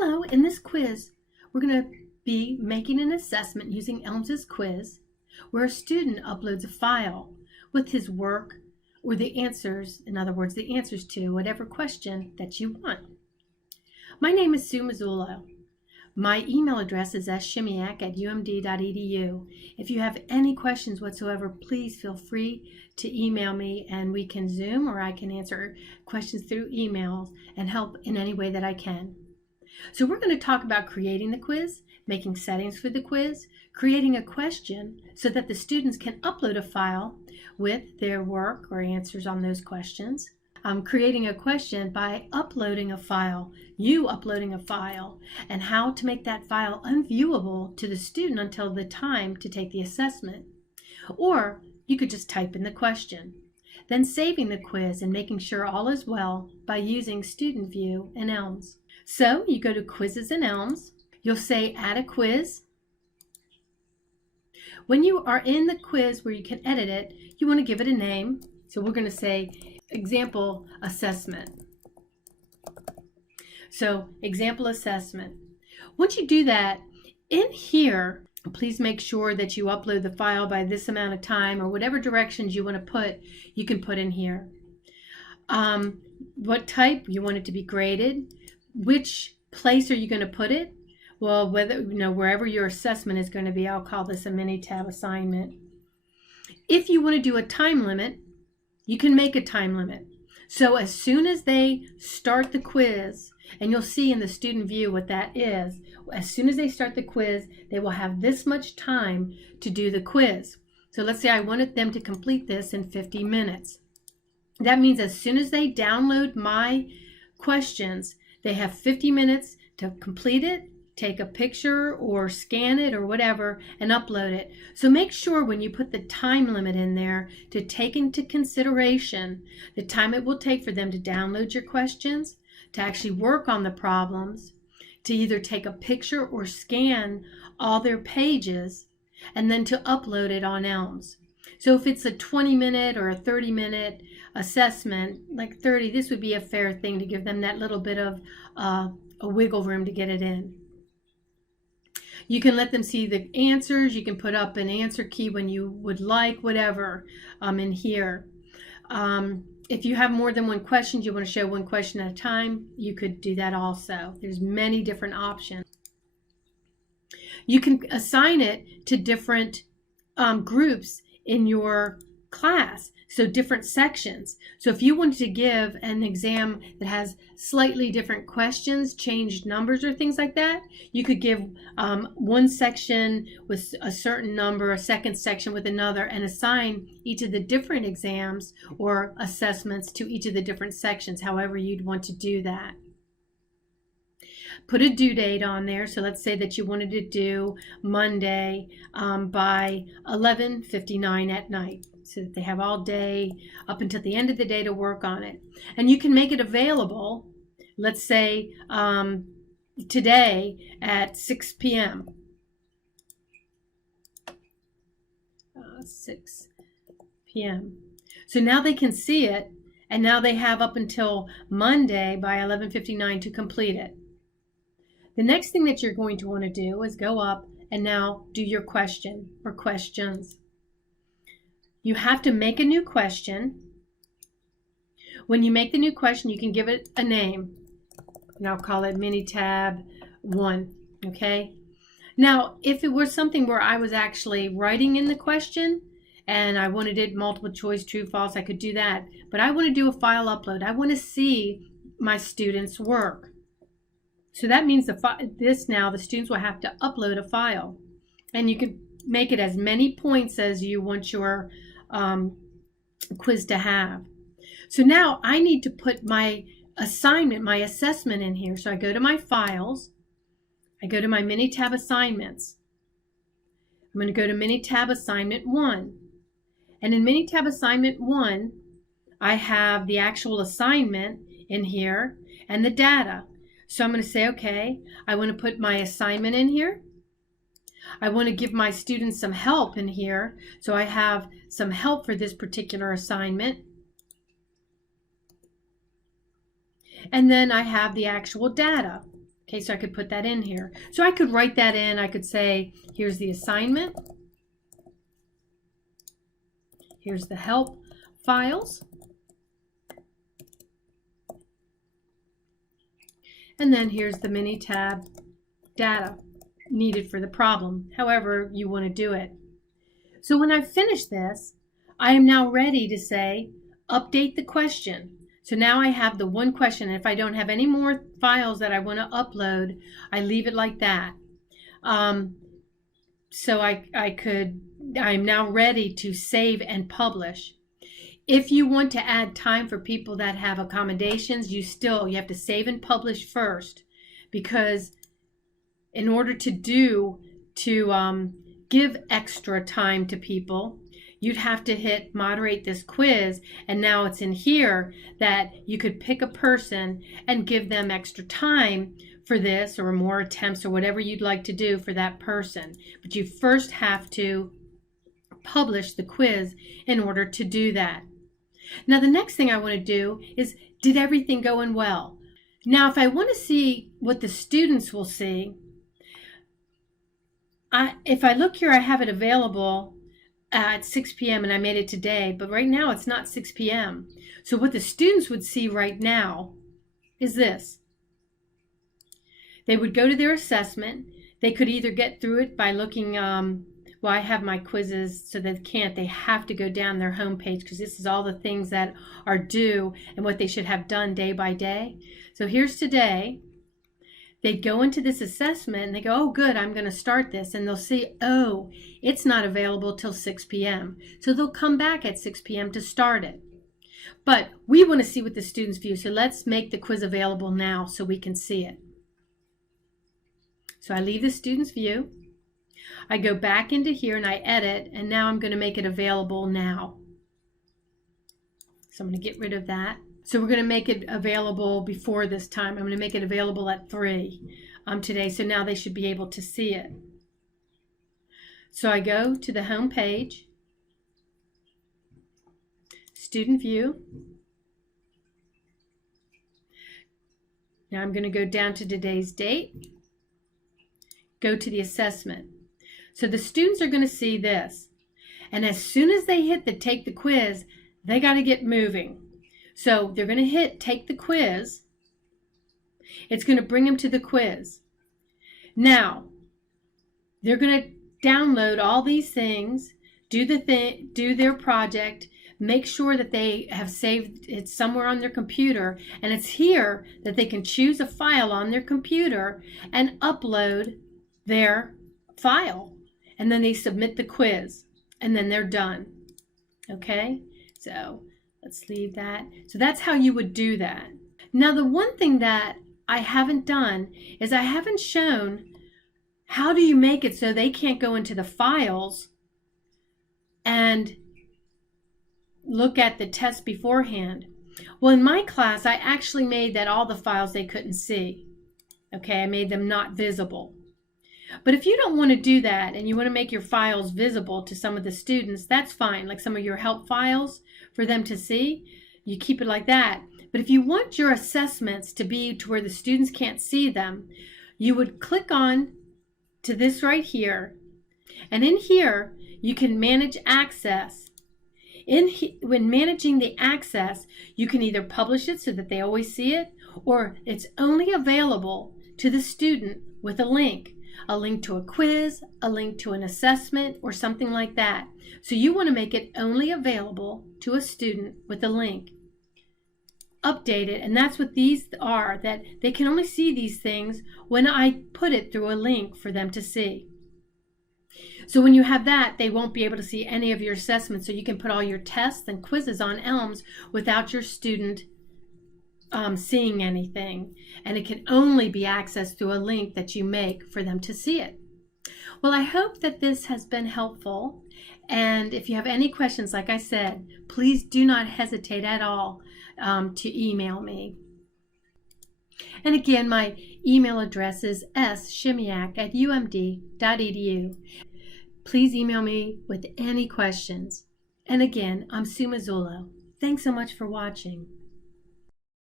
Hello, in this quiz, we're going to be making an assessment using ELMs' quiz, where a student uploads a file with his work or the answers, in other words, the answers to whatever question that you want. My name is Sue Mazzullo. My email address is shimiak@umd.edu. If you have any questions whatsoever, please feel free to email me and we can Zoom, or I can answer questions through emails and help in any way that I can. So we're going to talk about creating the quiz, making settings for the quiz, creating a question so that the students can upload a file with their work or answers on those questions, creating a question by uploading a file, you uploading a file, and how to make that file unviewable to the student until the time to take the assessment. Or you could just type in the question. Then saving the quiz and making sure all is well by using Student View and ELMs. So you go to Quizzes and ELMs, you'll say Add a Quiz. When you are in the quiz where you can edit it, you want to give it a name. So we're going to say Example Assessment. So Example Assessment. Once you do that, in here, please make sure that you upload the file by this amount of time, or whatever directions you want to put, you can put in here. What type you want it to be graded. Which place are you going to put it? Well, wherever your assessment is going to be, I'll call this a mini tab assignment. If you want to do a time limit, you can make a time limit. So as soon as they start the quiz, and you'll see in the student view what that is, as soon as they start the quiz, they will have this much time to do the quiz. So let's say I wanted them to complete this in 50 minutes. That means as soon as they download my questions, they have 50 minutes to complete it, take a picture or scan it or whatever, and upload it. So make sure when you put the time limit in there to take into consideration the time it will take for them to download your questions, to actually work on the problems, to either take a picture or scan all their pages, and then to upload it on ELMs. So if it's a 20-minute or a 30-minute assessment, like 30, this would be a fair thing to give them that little bit of a wiggle room to get it in. You can let them see the answers. You can put up an answer key when you would like, whatever, in here. If you have more than one question, you want to show one question at a time, you could do that also. There's many different options. You can assign it to different groups in your class, so different sections. So if you wanted to give an exam that has slightly different questions, changed numbers or things like that, you could give one section with a certain number, a second section with another, and assign each of the different exams or assessments to each of the different sections, however you'd want to do that. Put a due date on there. So let's say that you wanted to do Monday by 11:59 at night, so that they have all day up until the end of the day to work on it. And you can make it available, let's say today at 6 p.m. 6 p.m. So now they can see it, and now they have up until Monday by 11:59 to complete it. The next thing that you're going to want to do is go up and now do your question or questions. You have to make a new question. When you make the new question, you can give it a name. And I'll call it mini tab 1, okay? Now, if it was something where I was actually writing in the question and I wanted it multiple choice, true, false, I could do that. But I want to do a file upload. I want to see my students' work. So that means the students will have to upload a file. And you can make it as many points as you want your quiz to have. So now I need to put my assignment, my assessment in here. So I go to my files. I go to my mini tab assignments. I'm going to go to mini tab assignment 1. And in mini tab assignment 1, I have the actual assignment in here and the data. So I'm going to say, okay, I want to put my assignment in here. I want to give my students some help in here. So I have some help for this particular assignment. And then I have the actual data. Okay, so I could put that in here. So I could write that in. I could say, here's the assignment. Here's the help files. And then here's the mini tab data needed for the problem, however you want to do it. So when I've finished this, I am now ready to say, update the question. So now I have the one question. If I don't have any more files that I want to upload, I leave it like that. So I'm now ready to save and publish. If you want to add time for people that have accommodations, you have to save and publish first, because in order to give extra time to people, you'd have to hit moderate this quiz, and now it's in here that you could pick a person and give them extra time for this, or more attempts, or whatever you'd like to do for that person. But you first have to publish the quiz in order to do that. Now the next thing I want to do is, did everything go in well? Now if I want to see what the students will see, if I look here, I have it available at 6 p.m. and I made it today, but right now it's not 6 p.m. So what the students would see right now is this. They would go to their assessment. They could either get through it by looking, well, I have my quizzes, so they have to go down their homepage, because this is all the things that are due and what they should have done day by day. So here's today. They'd go into this assessment and they go, oh, good, I'm going to start this. And they'll see, oh, it's not available till 6 p.m. So they'll come back at 6 p.m. to start it. But we want to see what the students view. So let's make the quiz available now so we can see it. So I leave the students view. I go back into here and I edit, and now I'm going to make it available now. So I'm going to get rid of that. So we're going to make it available before this time. I'm going to make it available at 3 today. So now they should be able to see it. So I go to the home page, student view. Now I'm going to go down to today's date, go to the assessment. So the students are going to see this. And as soon as they hit the take the quiz, they got to get moving. So they're going to hit take the quiz. It's going to bring them to the quiz. Now, they're going to download all these things, do their project, make sure that they have saved it somewhere on their computer, and it's here that they can choose a file on their computer and upload their file. And then they submit the quiz, and then they're done. Okay, so let's leave that. So that's how you would do that. Now the one thing that I haven't done is I haven't shown how do you make it so they can't go into the files and look at the test beforehand. Well, in my class, I actually made that all the files they couldn't see. Okay, I made them not visible. But if you don't want to do that and you want to make your files visible to some of the students, that's fine. Like some of your help files for them to see, you keep it like that. But if you want your assessments to be to where the students can't see them, you would click on to this right here. And in here, you can manage access. When managing the access, you can either publish it so that they always see it, or it's only available to the student with a link to a quiz, a link to an assessment, or something like that. So you want to make it only available to a student with a link. Update it, and that's what these are, that they can only see these things when I put it through a link for them to see. So when you have that, they won't be able to see any of your assessments, so you can put all your tests and quizzes on ELMs without your student seeing anything, and it can only be accessed through a link that you make for them to see it. Well, I hope that this has been helpful, and if you have any questions, like I said, please do not hesitate at all to email me. And again, my email address is sshimiak@umd.edu. Please email me with any questions. And again, I'm Sue Mazzullo. Thanks so much for watching.